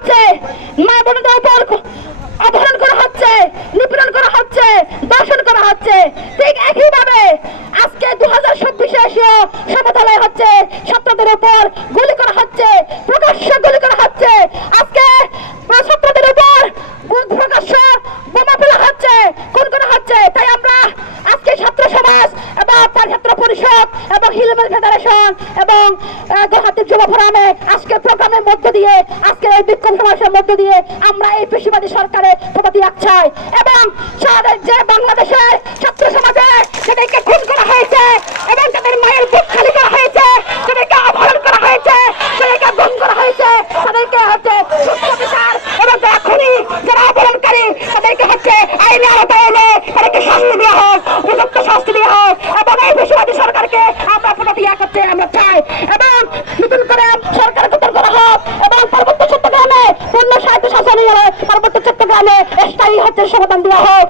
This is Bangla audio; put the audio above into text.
হচ্ছে। মা বোনদের উপর অপহরণ করা হচ্ছে, নিপীড়ন করা হচ্ছে, দর্শন করা হচ্ছে। ঠিক একই ভাবে আজকে দু হাজার চব্বিশে এসেও সমতলায় হচ্ছে, ছাত্রদের উপর গুলি করা হচ্ছে, প্রকাশ্য গুলি করা হচ্ছে। আজকে ছাত্রদের উপর প্রকাশ্য বোমা ফেলা হচ্ছে কোন করা হচ্ছে। তাই আমরা আজকে ছাত্র সমাজ এবং ছাত্র পরিষদ এবং হিলমেল ফেডারেশন এবং আহ, যুব ফোরামে আজকে প্রোগ্রামের মধ্য দিয়ে আজকে এই বিক্ষোভ সমাবেশের মধ্য দিয়ে আমরা এই পেশিবাদী সরকারের প্রতিবাদ চাই এবং যে বাংলাদেশের ছাত্র সমাজে সেটাকে খুন করা হয়েছে এবং তাদের মায়ের বুক খালি করা হয়েছে সেটাকে অপহরণ করা হয়েছে সেটাকে গুম করা হয়েছে তাদেরকে হচ্ছে সুস্থ বিচার এবং যারা খুনি যারা অপহরণকারী তাদেরকে হচ্ছে আইনে আওতায় এনে তাদেরকে শাস্তি দেওয়া হোক উপযুক্ত শাস্তি দেওয়া হোক এবং এই বেশিবাদী সরকারকে আমরা প্রতিক্রিয়া করতে আমরা চাই এবং নতুন করে সরকার গঠন করা হোক এবং পার্বত্য চট্টগ্রামে পূর্ণ সাহিত্য শাসন পার্বত্য চট্টগ্রামে স্থায়ী হচ্ছে সমাধান দেওয়া হোক।